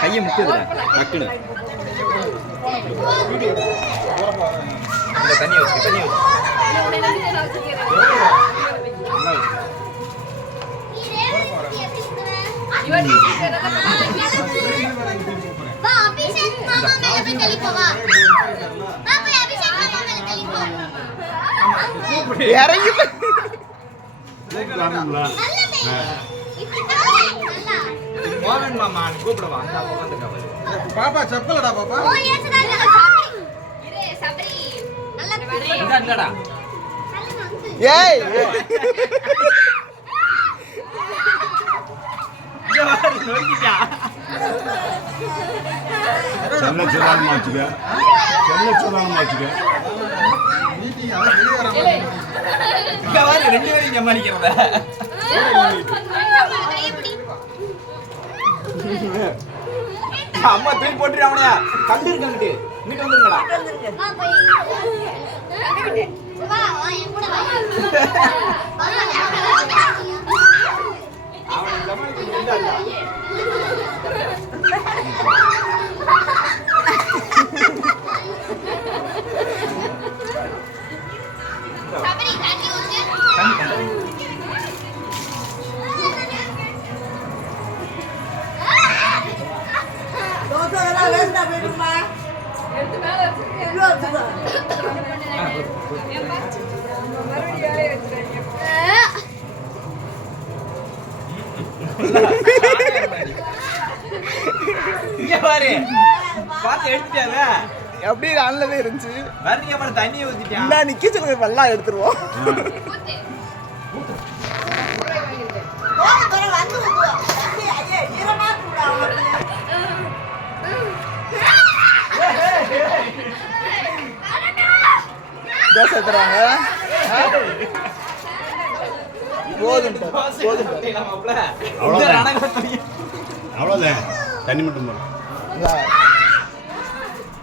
கையை முக்குதுடா டக்குன்னு இந்த தண்ணி வச்சு இறங்கி மோகன் மாமா கூப்பிடுவா பாப்பா செப்பலடா பாப்பா ஏய் ரெண்டு பேரும் சமாளிக்கிறதா அம்மா தூக்கி போட்டு அவனையா கண்டு இருக்கிட்டு இங்கிட்டு வந்துருங்கடா அவனை சமாளிக்க எப்படி நல்லவே இருந்துச்சு தண்ணி ஊத்திட்டா நிக்க சொல்லுங்க வெள்ளம் எடுத்துருவோம் தோசை எடுத்துறாங்க அவ்வளோதான் தண்ணி மட்டும்